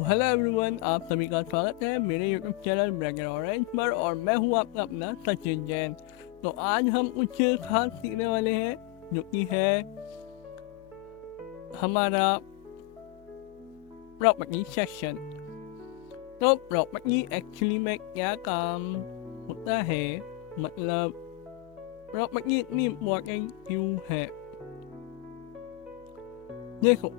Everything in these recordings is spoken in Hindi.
हेलो एवरीवन, आप सभी का स्वागत है मेरे YouTube channel black and orange पर और मैं हूँ आपका अपना सचिन जैन। तो आज हम कुछ खास सीखने वाले हैं जो कि है हमारा प्रॉपर्टी सेक्शन। तो प्रॉपर्टी एक्चुअली में क्या काम होता है, मतलब प्रॉपर्टी इतनी इम्पोर्टेंट क्यों है। देखो,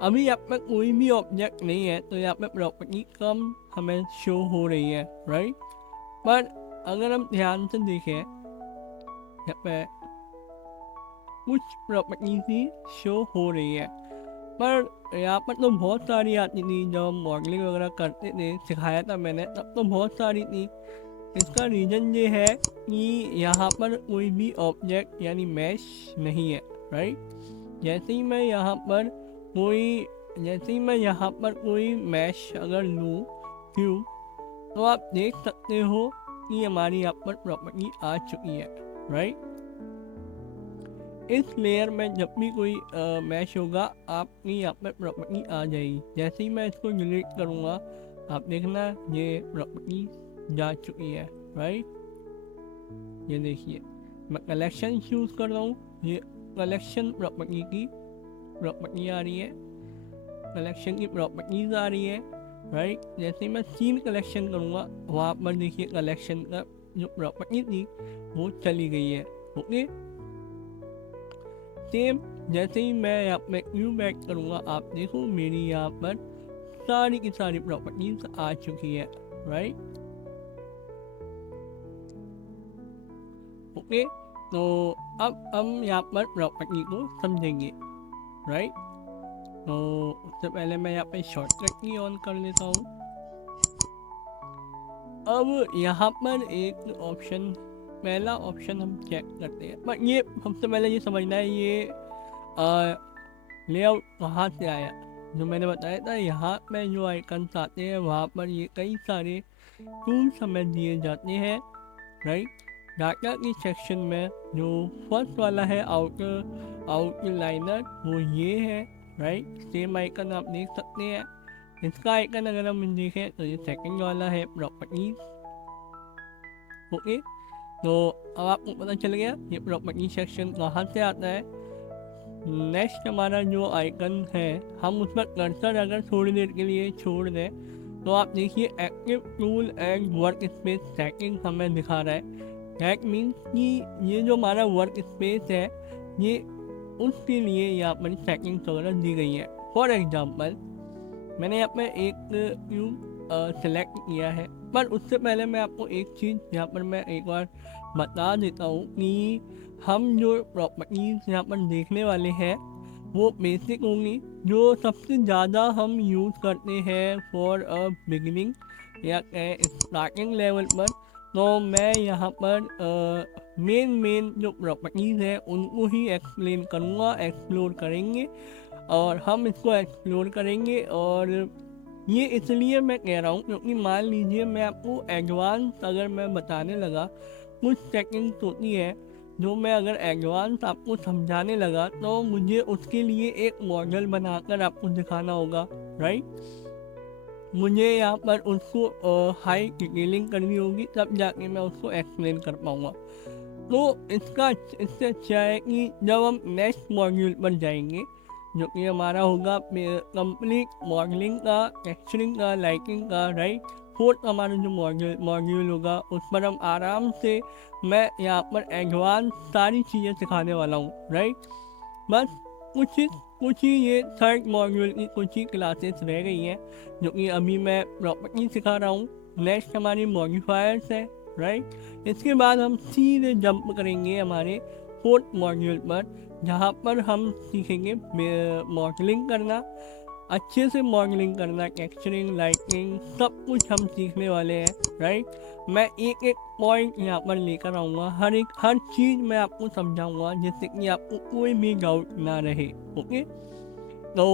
अभी यहाँ पे कोई भी ऑब्जेक्ट नहीं है तो यहाँ पे प्रॉपर्टी कम हमें शो हो रही है, राइट। पर अगर हम ध्यान से देखें, यहाँ पे कुछ प्रॉपर्टी ही शो हो रही है, पर यहाँ पर तो बहुत सारी आती थी। जब हम मॉडलिंग वगैरह करते थे, सिखाया था मैंने, तब तो बहुत सारी थी। इसका रीज़न ये है कि यहाँ पर कोई भी ऑब्जेक्ट यानी मैश नहीं है, राइट। जैसे ही मैं यहाँ पर कोई मैश अगर लूँ क्यूब, तो आप देख सकते हो कि हमारी यहाँ पर प्रॉपर्टी आ चुकी है, राइट। इस लेयर में जब भी कोई मैश होगा, आपकी यहाँ पर प्रॉपर्टी आ जाएगी। जैसे ही मैं इसको डिलीट करूँगा, आप देखना ये प्रॉपर्टी जा चुकी है, राइट। ये देखिए, मैं कलेक्शन चूज कर रहा हूँ, ये कलेक्शन प्रॉपर्टी की प्रॉपर्टी आ रही है, कलेक्शन की प्रॉपर्टीज आ रही है, राइट। जैसे मैं सीन कलेक्शन करूँगा, वहाँ पर देखिए कलेक्शन का जो प्रॉपर्टी थी वो चली गई है, ओके। सेम जैसे ही मैं यहाँ पे क्यूब ऐड करूँगा, आप देखो मेरी यहाँ पर सारी की सारी प्रॉपर्टीज आ चुकी है, राइट, ओके। तो अब हम यहाँ पर प्रॉपर्टी को समझेंगे, राइट। तो उससे पहले मैं यहाँ पे शॉर्टकट की ऑन कर लेता हूँ। अब यहाँ पर एक ऑप्शन, पहला ऑप्शन हम चेक करते हैं, पर ये सबसे पहले ये समझना है ये लेआउट कहाँ से आया। जो मैंने बताया था, यहाँ पे जो आइकन्स आते हैं वहाँ पर ये कई सारे टूल्स हमें दिए जाते हैं, राइट। डाटा की सेक्शन में जो फर्स्ट वाला है आउटलाइनर, वो ये है, राइट। सेम आइकन आप देख सकते हैं। इसका आइकन अगर हम देखें तो ये सेकंड वाला है, प्रॉपर्टीज, ओके। तो अब आपको पता चल गया ये प्रॉपर्टी सेक्शन कहाँ से आता है। नेक्स्ट हमारा जो आइकन है, हम उस पर कर्सर अगर थोड़ी देर के लिए छोड़ दें तो आप देखिए active tool and work space setting हमें दिखा रहा है। दैट मीन्स कि ये जो हमारा वर्क स्पेस है, ये उसके लिए यहाँ पर सेटिंग्स वगैरह दी गई है। फॉर एग्जांपल, मैंने यहाँ पे एक क्यूब सेलेक्ट किया है, पर उससे पहले मैं आपको एक चीज़ यहाँ पर मैं एक बार बता देता हूँ कि हम जो प्रॉपर्टीज यहाँ पर देखने वाले हैं वो बेसिक होंगी, जो सबसे ज़्यादा हम यूज़ करते हैं फॉर अ बिगिनिंग या स्टार्टिंग लेवल पर। तो मैं यहाँ पर मेन जो प्रॉपर्टीज़ है उनको ही एक्सप्लेन करूँगा, एक्सप्लोर करेंगे, और हम इसको एक्सप्लोर करेंगे। और ये इसलिए मैं कह रहा हूँ क्योंकि मान लीजिए मैं आपको एडवांस अगर मैं बताने लगा, कुछ सेटिंग्स होती है जो मैं अगर एडवांस आपको समझाने लगा तो मुझे उसके लिए एक मॉडल बनाकर आपको दिखाना होगा, राइट। मुझे यहाँ पर उसको हाई डिटेलिंग करनी होगी, तब जाके मैं उसको एक्सप्लेन कर पाऊँगा। तो इससे अच्छा है कि जब हम नेक्स्ट मॉड्यूल पर जाएंगे, जो कि हमारा होगा कंप्लीट मॉडलिंग का, टेक्सचरिंग का, लाइटिंग का, राइट। फोर्थ हमारा जो मॉड्यूल होगा उस पर हम आराम से, मैं यहाँ पर एडवांस सारी चीज़ें सिखाने वाला हूँ, राइट। बस कुछ ही ये थर्ड मॉड्यूल की कुछ ही क्लासेस रह गई हैं जो कि अभी मैं प्रॉपर्टी सिखा रहा हूँ। नेक्स्ट हमारी मॉडिफायर्स है, राइट। इसके बाद हम सीधे जंप करेंगे हमारे फोर्थ मॉड्यूल पर, जहाँ पर हम सीखेंगे मॉडलिंग करना, अच्छे से मॉडलिंग करना, टेक्सचरिंग, लाइटिंग, सब कुछ हम सीखने वाले हैं, राइट। मैं एक एक पॉइंट यहाँ पर लेकर आऊँगा, हर चीज़ मैं आपको समझाऊँगा जिससे कि आपको कोई भी डाउट ना रहे, ओके। तो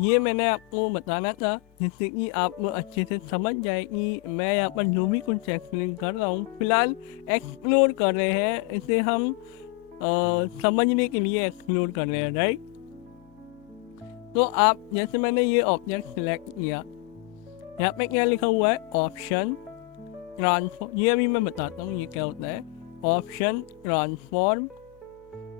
ये मैंने आपको बताना था जिससे कि आप अच्छे से समझ जाए कि मैं यहाँ पर जो भी कुछ एक्सप्लेन कर रहा हूँ, फिलहाल एक्सप्लोर कर रहे हैं, इसे हम समझने के लिए एक्सप्लोर कर रहे हैं, राइट। तो आप जैसे मैंने ये ऑब्जेक्ट सिलेक्ट किया, यहाँ पे क्या लिखा हुआ है, ऑप्शन ट्रांसफॉर्म। ये अभी मैं बताता हूँ ये क्या होता है। ऑप्शन ट्रांसफॉर्म,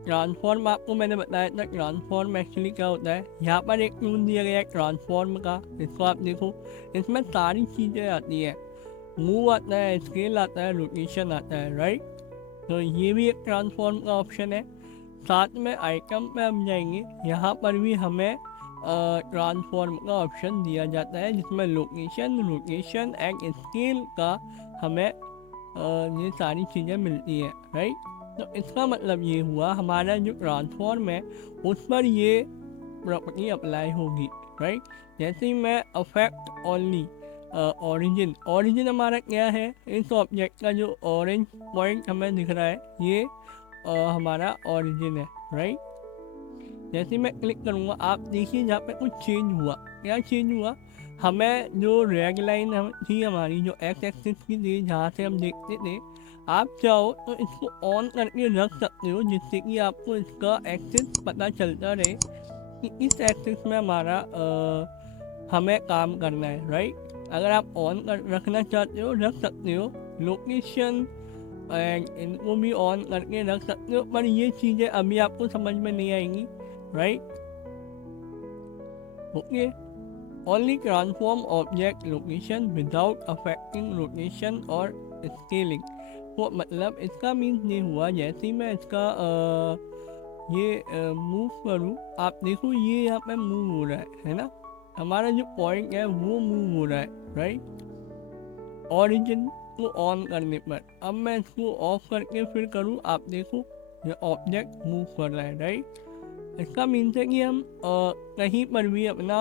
ट्रांसफॉर्म आपको मैंने बताया था ट्रांसफॉर्म एक्चुअली क्या होता है। यहाँ पर एक टूल दिया गया है ट्रांसफॉर्म का, इसको आप देखो, इसमें सारी चीज़ें आती है, मूव आता है, स्केल आता है, रोटेशन आता है, राइट। तो ये भी एक ट्रांसफॉर्म का ऑप्शन है। साथ में आइटम पे हम जाएंगे, यहाँ पर भी हमें ट्रांसफॉर्म का ऑप्शन दिया जाता है, जिसमें लोकेशन, रोटेशन एंड स्केल का हमें ये सारी चीज़ें मिलती है, राइट। तो इसका मतलब ये हुआ हमारा जो ट्रांसफॉर्म है उस पर ये प्रॉपर्टी अप्लाई होगी, राइट। जैसे ही मैं अफेक्ट ओनली ओरिजिन, ओरिजिन हमारा क्या है, इस ऑब्जेक्ट का जो ऑरेंज पॉइंट हमें दिख रहा है ये हमारा ओरिजिन है, राइट। जैसे मैं क्लिक करूँगा आप देखिए जहाँ पे कुछ चेंज हुआ, क्या चेंज हुआ, हमें जो रेड लाइन थी हमारी, जो एक्स एक्सिस की थी जहाँ से हम देखते थे, आप चाहो तो इसको ऑन करके रख सकते हो, जिससे कि आपको इसका एक्सिस पता चलता रहे कि इस एक्सिस में हमारा हमें काम करना है, राइट। अगर आप ऑन कर रखना चाहते हो रख सकते हो, लोकेशन एंड इनको भी ऑन करके रख सकते हो, पर ये चीज़ें अभी आपको समझ में नहीं आएंगी, right. Okay, only transform object location without affecting rotation और स्केलिंग। तो मतलब इसका मीन्स ये हुआ, जैसे ही मैं इसका ये मूव करूँ, आप देखो ये यहाँ पे मूव हो रहा है ना, हमारा जो पॉइंट है वो मूव हो रहा है, राइट। ओरिजिन को ऑन करने पर, अब मैं इसको ऑफ करके फिर करूँ, आप देखो ये ऑब्जेक्ट मूव कर रहा है, राइट। इसका मीन्स है कि हम कहीं पर भी अपना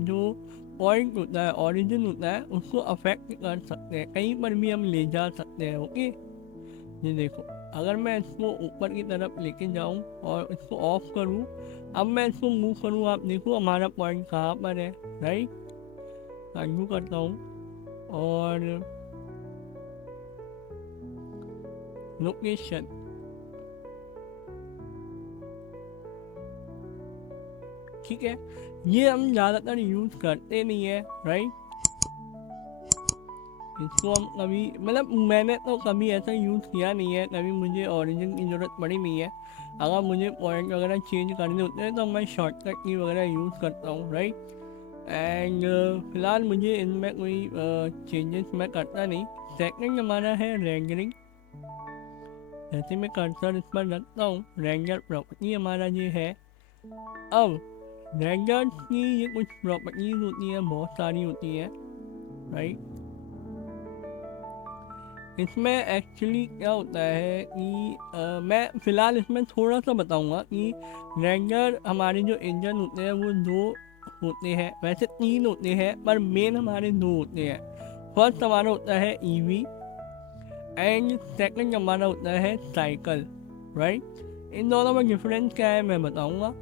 जो पॉइंट होता है, ओरिजिन होता है, उसको अफेक्ट कर सकते हैं, कहीं पर भी हम ले जा सकते हैं, ओके। ये देखो, अगर मैं इसको ऊपर की तरफ लेके जाऊं और इसको ऑफ करूं, अब मैं इसको मूव करूं, आप देखो हमारा पॉइंट कहाँ पर है, राइट। अनडू करता हूँ और लोकेशन, ठीक है। ये हम ज़्यादातर यूज़ करते नहीं है, राइट। इसको हम कभी, मतलब मैंने तो कभी ऐसा यूज़ किया नहीं है, कभी मुझे ओरिजिन की ज़रूरत पड़ी नहीं है। अगर मुझे पॉइंट वगैरह चेंज करने होते हैं तो मैं शॉर्टकट की वगैरह यूज़ करता हूँ, राइट। एंड फिलहाल मुझे इनमें कोई चेंजेस मैं करता नहीं। सेकंड हमारा है रेंडरिंग। जैसे मैं कर्सर इस पर रखता हूँ, रेंडर प्रॉपर्टी हमारा ये है। अब रेंडर की ये कुछ प्रॉपर्टीज होती हैं, बहुत सारी होती है, राइट। इसमें एक्चुअली क्या होता है कि मैं फ़िलहाल इसमें थोड़ा सा बताऊंगा कि रेंडर हमारे जो इंजन होते हैं वो दो होते हैं, वैसे तीन होते हैं पर मेन हमारे दो होते हैं। फर्स्ट हमारा होता है ईवी एंड सेकंड हमारा होता है साइकिल, राइट। इन दोनों में डिफरेंस क्या है मैं बताऊंगा।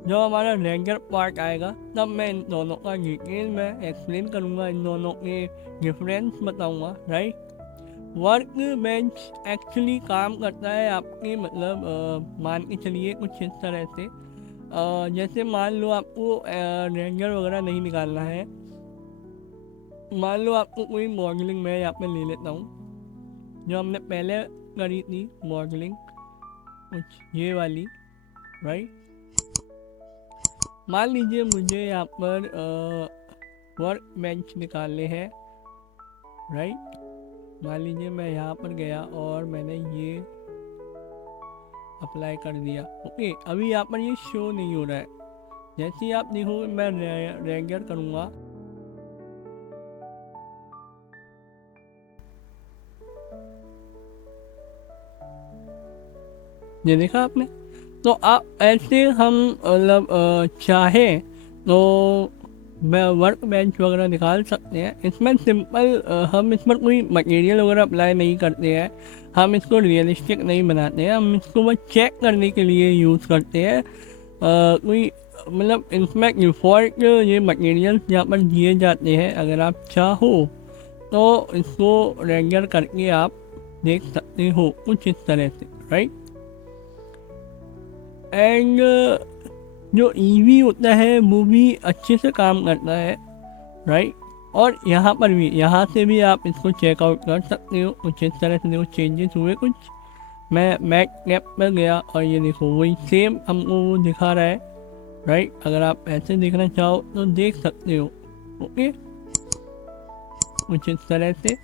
जब हमारा रेंडर पार्ट आएगा तब मैं इन दोनों का डिटेल में एक्सप्लेन करूंगा, इन दोनों के डिफरेंस बताऊंगा, राइट। वर्क बेंच एक्चुअली काम करता है आपके, मतलब मान के चलिए कुछ इस तरह से, जैसे मान लो आपको रेंडर वगैरह नहीं निकालना है, मान लो आपको कोई मॉडलिंग मैं यहाँ पे ले लेता हूँ जो हमने पहले करी थी मॉडलिंग, कुछ ये वाली, राइट। मान लीजिए मुझे यहाँ पर वर्क बेंच निकालने हैं, राइट। मान लीजिए मैं यहाँ पर गया और मैंने ये अप्लाई कर दिया, ओके। अभी यहाँ पर ये शो नहीं हो रहा है। जैसे ही आप देखो मैं रेंडर करूँगा, ये देखा आपने। तो आप ऐसे हम मतलब चाहे तो मैं वर्क बेंच वगैरह निकाल सकते हैं। इसमें सिंपल हम इस पर कोई मटेरियल वगैरह अप्लाई नहीं करते हैं, हम इसको रियलिस्टिक नहीं बनाते हैं, हम इसको बस चेक करने के लिए यूज़ करते हैं। कोई मतलब इसमें डिफ़ॉल्ट ये मटेरियल यहाँ पर दिए जाते हैं, अगर आप चाहो तो इसको रेंडर करके आप देख सकते हो कुछ इस तरह से, राइट। एंड जो ईवी होता है वो भी अच्छे से काम करता है, राइट। और यहाँ पर भी, यहाँ से भी आप इसको चेकआउट कर सकते हो। कुछ इस तरह से देखो चेंजेस हुए कुछ। मैं मैक ऐप पर गया और ये देखो वही सेम हमको वो दिखा रहा है, राइट। अगर आप ऐसे देखना चाहो तो देख सकते हो, ओके। कुछ इस तरह से।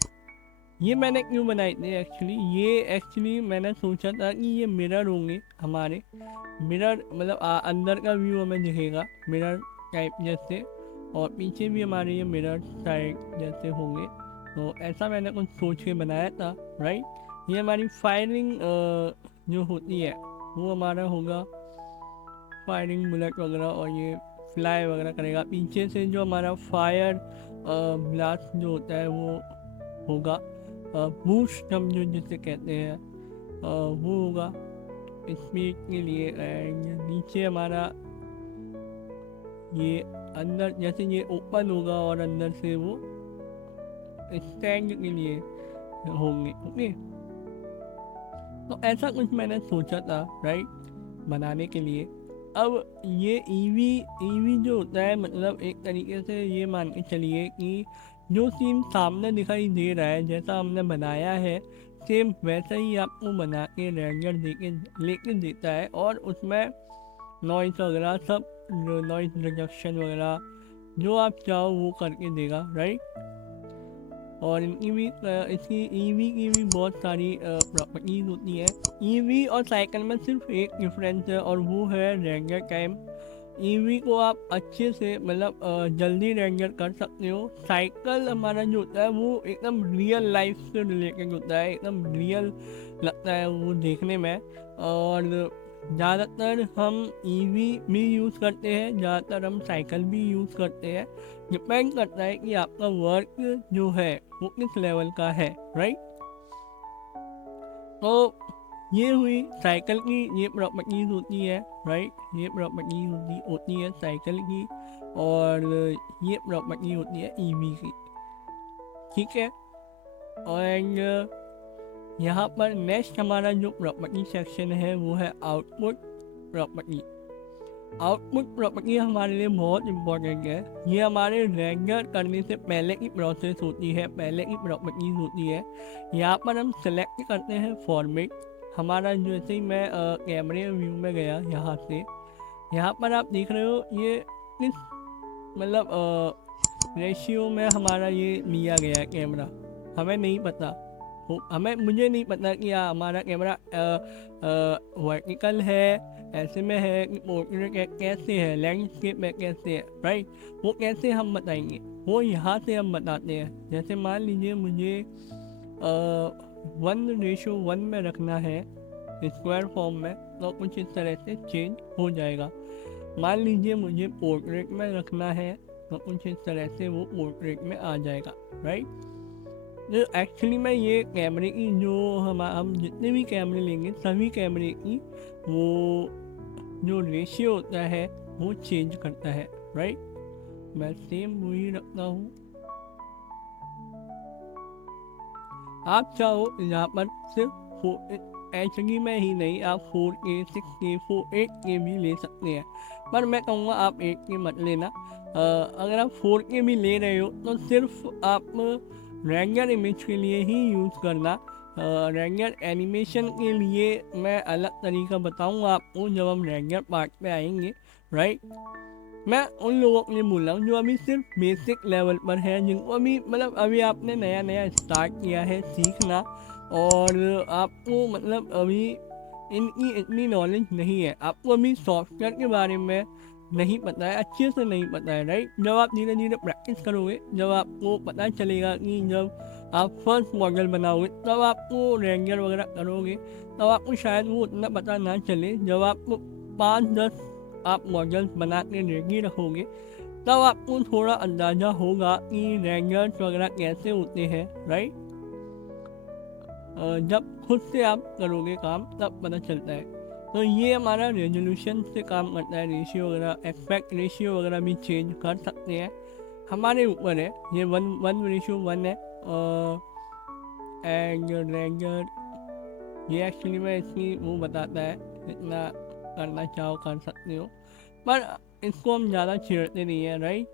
ये मैंने क्यों बनाई थी एक्चुअली, ये एक्चुअली मैंने सोचा था कि ये मिरर होंगे हमारे, मिरर मतलब अंदर का व्यू हमें दिखेगा मिरर टाइप जैसे, और पीछे भी हमारे ये मिरर साइड जैसे होंगे। तो ऐसा मैंने कुछ सोच के बनाया था, राइट। ये हमारी फायरिंग जो होती है वो हमारा होगा फायरिंग बुलेट वगैरह, और ये फ्लाई वगैरह करेगा। पीछे से जो हमारा फायर ब्लास्ट जो होता है वो होगा, बूस्ट हम जो जिसे कहते हैं वो होगा स्पीड के लिए। एंड नीचे हमारा ये अंदर जैसे ये ओपन होगा और अंदर से वो स्टैंड के लिए होंगे, ओके। तो ऐसा कुछ मैंने सोचा था, राइट, बनाने के लिए। अब ये ईवी जो होता है, मतलब एक तरीके से ये मान के चलिए कि जो सीन सामने दिखाई दे रहा है जैसा हमने बनाया है, सेम वैसा ही आपको बना के रेंडर लेके देता है, और उसमें नॉइस वगैरह सब, नॉइस रिडक्शन वगैरह जो आप चाहो वो करके देगा, राइट। और इनकी भी इसकी ईवी की भी बहुत सारी प्रॉपर्टीज होती है। ईवी और साइकिल में सिर्फ एक डिफरेंस है, और वो है रेंडर टाइम। ईवी को आप अच्छे से मतलब जल्दी रेंडर कर सकते हो। साइकिल हमारा जो होता है वो एकदम रियल लाइफ से रिलेटेड होता है, एकदम रियल लगता है वो देखने में। और ज़्यादातर हम ईवी भी यूज़ करते हैं, ज़्यादातर हम साइकिल भी यूज़ करते हैं। डिपेंड करता है कि आपका वर्क जो है वो किस लेवल का है, राइट। तो ये हुई साइकिल की ये प्रॉपर्टीज होती है, राइट। ये प्रॉपर्टीज होती है साइकिल की, और ये प्रॉपर्टी होती है ईवी की, ठीक है। और यहाँ पर नेक्स्ट हमारा जो प्रॉपर्टी सेक्शन है वो है आउटपुट प्रॉपर्टी। आउटपुट प्रॉपर्टी हमारे लिए बहुत इंपॉर्टेंट है। ये हमारे रेंडर करने से पहले की प्रोसेस होती है, पहले की प्रॉपर्टीज होती है। यहाँ पर हम सेलेक्ट करते हैं फॉर्मेट। हमारा जैसे ही मैं कैमरे व्यू में गया यहाँ से, यहाँ पर आप देख रहे हो ये किस मतलब रेशियो में हमारा ये लिया गया है कैमरा, हमें नहीं पता। मुझे नहीं पता कि हमारा कैमरा वर्टिकल है, ऐसे में है कि पोर्ट्रेट कैसे है, लैंडस्केप में कैसे है, राइट। वो कैसे हम बताएंगे, वो यहाँ से हम बताते हैं। जैसे मान लीजिए मुझे 1:1 में रखना है स्क्वायर फॉर्म में, तो कुछ इस तरह से चेंज हो जाएगा। मान लीजिए मुझे पोर्ट्रेट में रखना है, तो कुछ इस तरह से वो पोर्ट्रेट में आ जाएगा, राइट। तो एक्चुअली में ये कैमरे की जो हम जितने भी कैमरे लेंगे सभी कैमरे की वो जो रेशियो होता है वो चेंज करता है, राइट। मैं सेम वही रखता हूँ। आप चाहो यहाँ पर सिर्फ एचडी में ही नहीं, आप 4K 6K 8K भी ले सकते हैं, पर मैं कहूँगा आप 8K मत लेना। अगर आप 4K भी ले रहे हो तो सिर्फ आप रेंडर इमेज के लिए ही यूज़ करना। रेंडर एनिमेशन के लिए मैं अलग तरीका बताऊंगा आपको जब हम रेंडर पार्ट पे आएंगे, राइट। मैं उन लोगों के लिए बोल रहा हूँ जो अभी सिर्फ बेसिक लेवल पर है, जिनको अभी मतलब अभी आपने नया नया स्टार्ट किया है सीखना, और आपको मतलब अभी इनकी इतनी नॉलेज नहीं है, आपको अभी सॉफ्टवेयर के बारे में नहीं पता है, अच्छे से नहीं पता है, राइट। जब आप धीरे धीरे प्रैक्टिस करोगे, जब आपको पता चलेगा कि जब आप फर्स्ट मॉडल बनाओगे तब आपको रेंडर वगैरह करोगे, तब आपको शायद वो उतना पता ना चले। जब आपको 5-10 आप मॉडल्स बना के रेडी रखोगे तब आपको थोड़ा अंदाज़ा होगा कि रेंडर्स वगैरह कैसे होते हैं, राइट। जब खुद से आप करोगे काम तब पता चलता है। तो ये हमारा रेजोल्यूशन से काम करता है, रेशियो वगैरह, एस्पेक्ट रेशियो वगैरह भी चेंज कर सकते हैं, हमारे ऊपर है। ये 1:1 है। एंड रेंडर ये एक्चुअली में इसकी वो बताता है, इतना करना चाहो कर सकते हो, पर इसको हम ज़्यादा छेड़ते नहीं है, राइट।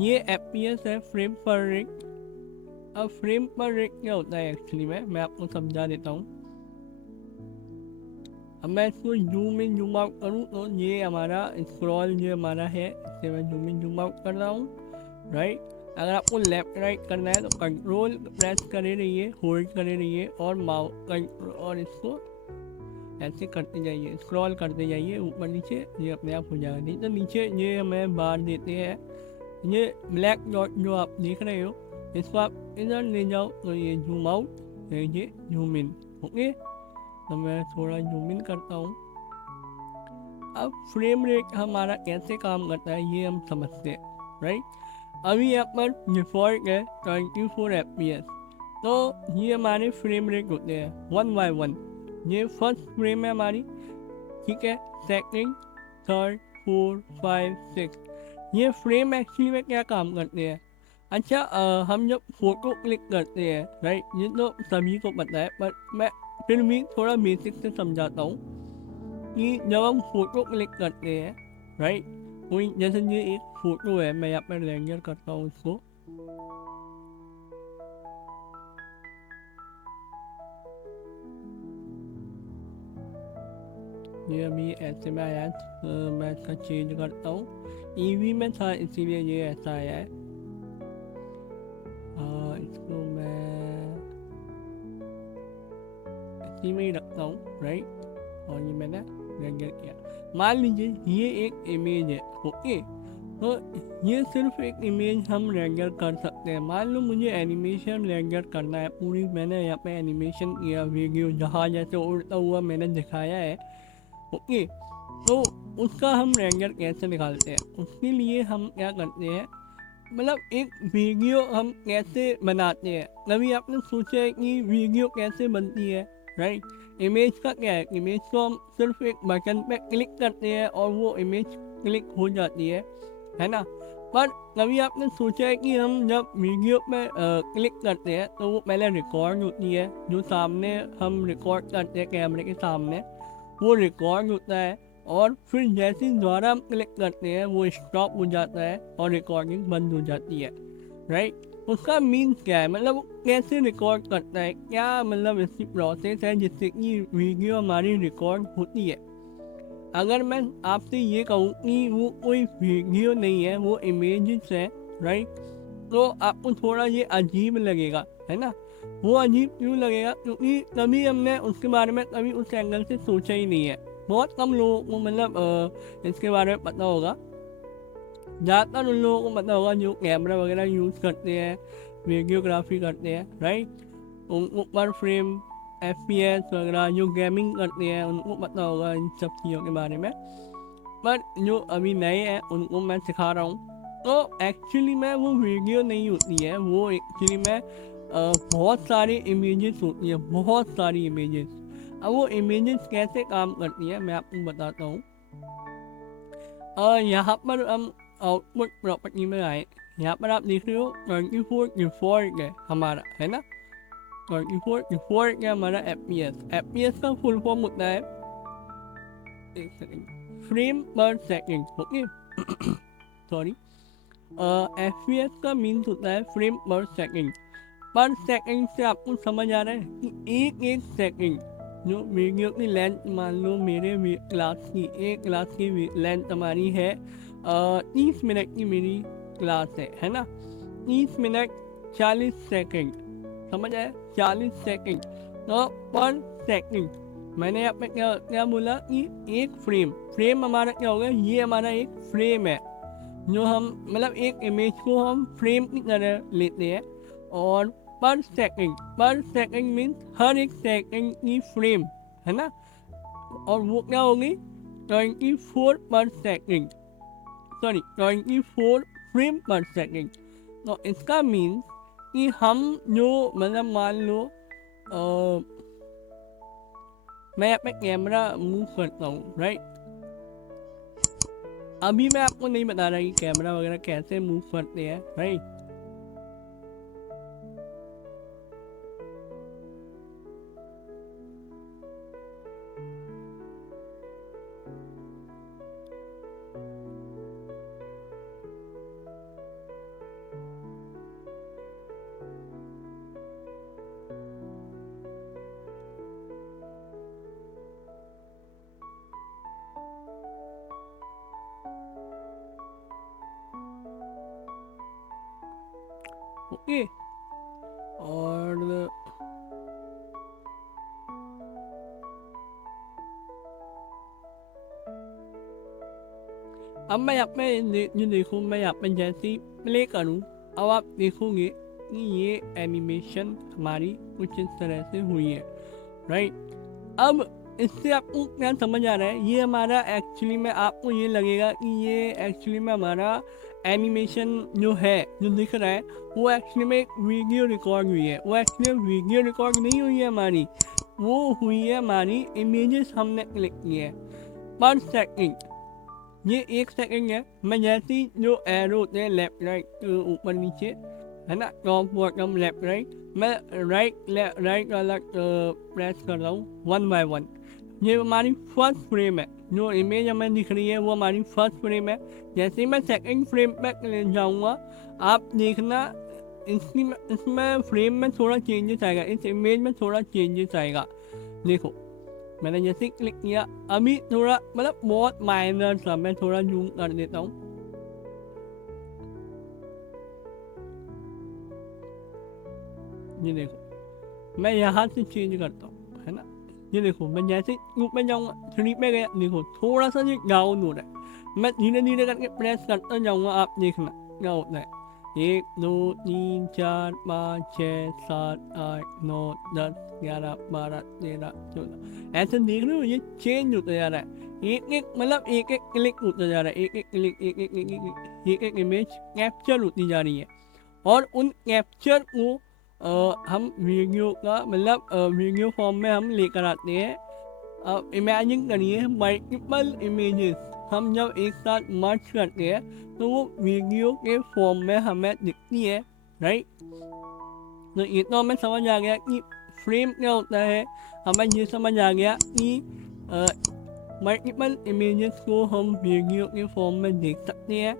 ये FPS है, फ्रेम पर रेट। अब फ्रेम पर रेट क्या होता है एक्चुअली में, मैं आपको समझा देता हूँ। अब मैं इसको जूम इन जूम आउट करूँ तो ये हमारा स्क्रॉल ये हमारा है, इसे मैं जूम इन जूम आउट कर रहा हूँ, राइट। अगर आपको लेफ्ट राइट करना है तो कंट्रोल प्रेस करे रहिए, होल्ड करे रहिए और माउस और इसको ऐसे करते जाइए, स्क्रॉल करते जाइए ऊपर नीचे, ये अपने आप हो जाएगा। नहीं तो नीचे ये हमें बार देते हैं, ये ब्लैक डॉट जो आप देख रहे हो, इसको आप इधर ले जाओ तो ये जूम आउट, ये जूम इन। ओके, तो मैं थोड़ा जूम इन करता हूँ। अब फ्रेम रेट हमारा कैसे काम करता है ये हम समझते हैं, राइट। अभी यहाँ पर डिफॉल्ट है 24 FPS, तो ये हमारे फ्रेम रेट होते हैं 1 बाय 1। ये फर्स्ट फ्रेम है हमारी, ठीक है, सेकंड, थर्ड, 4, 5, 6। ये फ्रेम एक्चुअली में क्या काम करते हैं। अच्छा, हम जब फोटो क्लिक करते हैं, राइट, ये तो सभी को पता है, पर मैं फिर भी थोड़ा बेसिक से समझाता हूँ कि जब हम फोटो क्लिक करते हैं, राइट, कोई जैसे ये एक फोटो है, मैं यहाँ पर रेंडर करता हूँ इसको। ये अभी ऐसे में आया है, मैं इसका चेंज करता हूँ। ईवी में था इसीलिए ये ऐसा आया है। इसको मैं इसी में ही रखता हूँ, राइट। और ये मैंने रेंडर किया। मान लीजिए ये एक इमेज है, ओके, तो ये सिर्फ एक इमेज हम रेंडर कर सकते हैं। मान लो मुझे एनिमेशन रेंडर करना है पूरी, मैंने यहाँ पे एनिमेशन किया, वीडियो जहाँ जैसे उड़ता हुआ मैंने दिखाया है, ओके, तो उसका हम रेंडर कैसे निकालते हैं, उसके लिए हम क्या करते हैं, मतलब एक वीडियो हम कैसे बनाते हैं। कभी आपने सोचा है कि वीडियो कैसे बनती है, राइट। इमेज का क्या है, इमेज को हम सिर्फ एक बटन पे क्लिक करते हैं और वो इमेज क्लिक हो जाती है ना। पर कभी आपने सोचा है कि हम जब वीडियो पे क्लिक करते हैं तो वो पहले रिकॉर्ड होती है, जो सामने हम रिकॉर्ड करते हैं कैमरे के सामने, वो रिकॉर्ड होता है, और फिर जैसे ही दोबारा हम क्लिक करते हैं वो स्टॉप हो जाता है और रिकॉर्डिंग बंद हो जाती है, राइट। उसका मीन्स क्या है, मतलब वो कैसे रिकॉर्ड करता है, क्या मतलब इसकी प्रोसेस है जिससे कि वीडियो हमारी रिकॉर्ड होती है। अगर मैं आपसे ये कहूँ कि वो कोई वीडियो नहीं है, वो इमेजेस है, राइट, तो आपको थोड़ा ये अजीब लगेगा, है ना। वो अजीब क्यों लगेगा, क्योंकि कभी हमने उसके बारे में कभी उस एंगल से सोचा ही नहीं है। बहुत कम लोगों को मतलब इसके बारे में पता होगा। ज़्यादातर उन लोगों को पता होगा जो कैमरा वगैरह यूज़ करते हैं, वीडियोग्राफी करते हैं, राइट। उनको पर फ्रेम, FPS वगैरह जो गेमिंग करते हैं उनको पता होगा इन सब चीज़ों के बारे में। पर जो अभी नए हैं उनको मैं सिखा रहा हूँ। तो एक्चुअली में वो वीडियो नहीं होती है, वो एक्चुअली में बहुत सारी इमेजेस होती है, बहुत सारी इमेजेस। अब वो इमेजेस कैसे काम करती है मैं आपको बताता हूँ। यहाँ पर हम आउटपुट प्रॉपर्टी में आए, यहाँ पर आप देख रहे हो 24 डिफॉल्ट है हमारा, है ना। 24 डिफॉल्ट है हमारा FPS का फुल फॉर्म होता है, एक सेकंड, फ्रेम पर सेकंड, ओके, सॉरी। FPS का मीन्स होता है फ्रेम पर सेकंड से आपको समझ आ रहा है कि एक एक सेकंड जो वीडियो की लेंथ, मान लो मेरे क्लास की एक क्लास की लेंथ हमारी है 30 मिनट की मेरी क्लास है ना। 30 मिनट 40 सेकंड, समझ आया, 40 सेकंड। तो पर सेकंड मैंने यहाँ पे क्या क्या बोला कि एक फ्रेम हमारा क्या होगा, ये हमारा एक फ्रेम है जो हम मतलब एक इमेज को हम फ्रेम की तरह लेते हैं। और पर सेकंड मीन्स हर एक सेकंड की फ्रेम, है ना। और वो क्या होगी 24 पर सेकंड, सॉरी 24 फ्रेम पर सेकंड। तो इसका मीन्स कि हम जो मतलब मान लो मैं यहाँ पे कैमरा मूव करता हूँ, राइट। अभी मैं आपको नहीं बता रहा कि कैमरा वगैरह कैसे मूव करते हैं, राइट। ओके। और अब मैं यहाँ पे ये देखो, मैं यहाँ पे जैसे ही प्ले करूँ, अब आप देखोगे कि ये एनिमेशन हमारी कुछ इस तरह से हुई है, राइट। अब इससे आपको क्या समझ आ रहा है, ये हमारा एक्चुअली में आपको ये लगेगा कि ये एक्चुअली में हमारा एनिमेशन जो है, जो दिख रहा है, वो एक्चुअली में एक वीडियो रिकॉर्ड हुई है। वो एक्चुअली वीडियो रिकॉर्ड नहीं हुई है हमारी, वो हुई है हमारी इमेजेस हमने क्लिक की है पर सेकंड। ये 1 सेकंड है। मैं जैसे ही जो एरो होते हैं लेफ्ट राइट ऊपर नीचे, है ना, टॉप बॉटम लेफ्ट राइट, मैं राइट वाला प्रेस कर रहा हूँ 1 बाय 1। ये हमारी फर्स्ट फ्रेम है, जो इमेज हमें दिख रही है वो हमारी फर्स्ट फ्रेम है। जैसे ही मैं सेकंड फ्रेम पे ले जाऊँगा, आप देखना इसमें फ्रेम में थोड़ा चेंजेस आएगा, इस इमेज में थोड़ा चेंजेस आएगा। देखो मैंने जैसे क्लिक किया, अभी थोड़ा मतलब बहुत माइनर सा, मैं थोड़ा जूम कर देता हूँ। ये देखो मैं यहाँ से चेंज करता हूँ, है ना। ये देखो मैं जैसे ऊपर जाऊँगा 3 पे गया, देखो थोड़ा सा ये डाउन हो रहा है। मैं धीरे धीरे करके प्रेस करता जाऊँगा, आप देखना क्या होता है। 1 2 3 4 5 6 7 8 9 10 11 12 13 14, ऐसे देख रहे हो ये चेंज होता जा रहा है। एक एक मतलब एक एक क्लिक होता जा रहा है, एक एक क्लिक, एक एक इमेज कैप्चर होती जा रही है। और उन कैप्चर को हम वीडियो का मतलब वीडियो फॉर्म में हम लेकर आते हैं। अब इमेजिन करिए मल्टीपल इमेजेस हम जब एक साथ मर्ज करते हैं तो वो वीडियो के फॉर्म में हमें दिखती है, राइट। तो ये तो हमें समझ आ गया कि फ्रेम क्या होता है, हमें ये समझ आ गया कि मल्टीपल इमेजेस को हम वीडियो के फॉर्म में देख सकते हैं।